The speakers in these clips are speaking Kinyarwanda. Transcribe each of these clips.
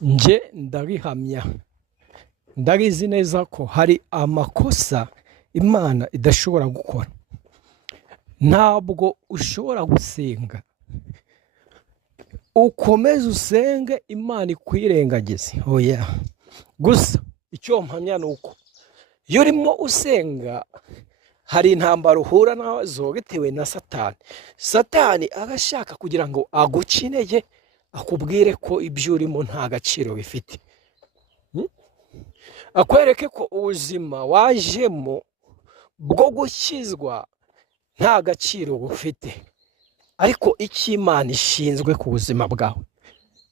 nje ndabihamya, ndabizi neza ko hari amakosa Imana idashobora gukora. Ntabwo ushobora gusenga ukomeze usenge Imana ikwirengagize, oya. Gusa icyo mpamya ni uko iyo urimo usenga hari intambara uhura nazo bitewe na Satani agashaka kugira ngo aguce intege, akubwire ko ibyo urimo nta gaciro bifite, akwereke ko ubuzima wajemo bwo gukizwa nta gaciro bufite. Ariko icyo Imana ishinzwe ku buzima bwawe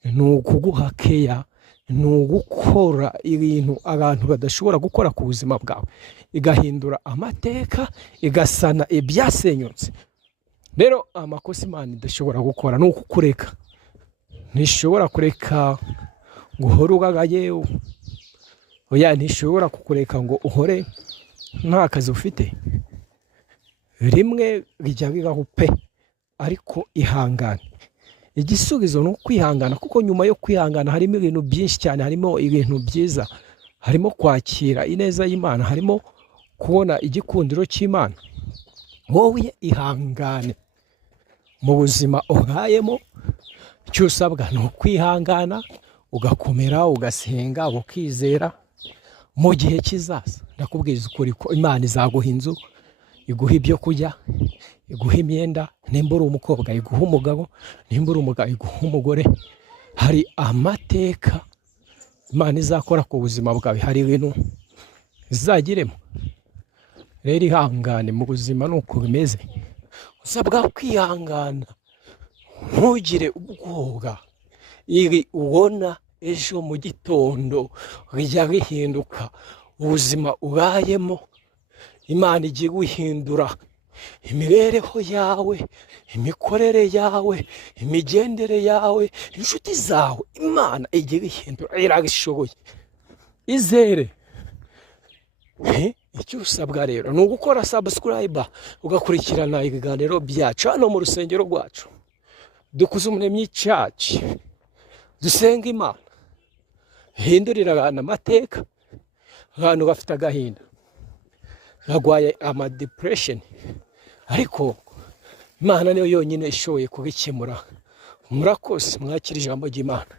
ni ukuguha keya, ni ugukora ibintu abantu badashobora gukora ku buzima bwawe, igahindura amateka, igasana ibyasenyutse. Rero amakosa Imana idashobora gukora ni ukukureka. Ntishobora kureka ngo uhore ugagaye, oya, ntishobora kukureka ngo uhore nta kazi ufite. Rimwe bijya bibaho pe, ariko ihangane. Igisubizo ni ukwihangana, kuko nyuma yo kwihangana harimo ibintu byinshi cyane, harimo ibintu byiza, harimo kwakira ineza y'Imana, harimo kubona igikundiro cy'Imana. Wowe ihangane mu buzima ubayemo, icyo usabwa ni ukwihangana, ugakomera, ugasenga, ukizera. Mu gihe kizaza ndakubwiza ukuri ko Imana izaguha inzu, iguha ibyo kurya, iguha imyenda, nimba uri umukobwa iguha umugabo, nimba uri umugabo iguha umugore. Hari amateka Imana izakora ku buzima bwawe, hari ibintu izagiremo. Rero ihangane mu buzima, nuko bimeze. Usabwa kwihangana, ntugire ubwoba. Iri ubona ejo mu gitondo bijya bihinduka, ubuzima ubayemo Imana igiye guhindura imibereho yawe, imikorere yawe, imigendere yawe, inshuti zawe. Imana igiye guhindura, irabishoboye, izere. Icyo usabwa rero ni ugukora subscribe, ugakurikirana ibiganiro byacu hano mu rusengero rwacu Dukuzumuremyi Church. Dusenga Imana hindurira abantu amateka, abantu bafite agahinda, bagwaye ama depression, ariko Imana niyo yonyine ishoboye kubikemura. Murakoze, mwakira ijambo ry'Imana.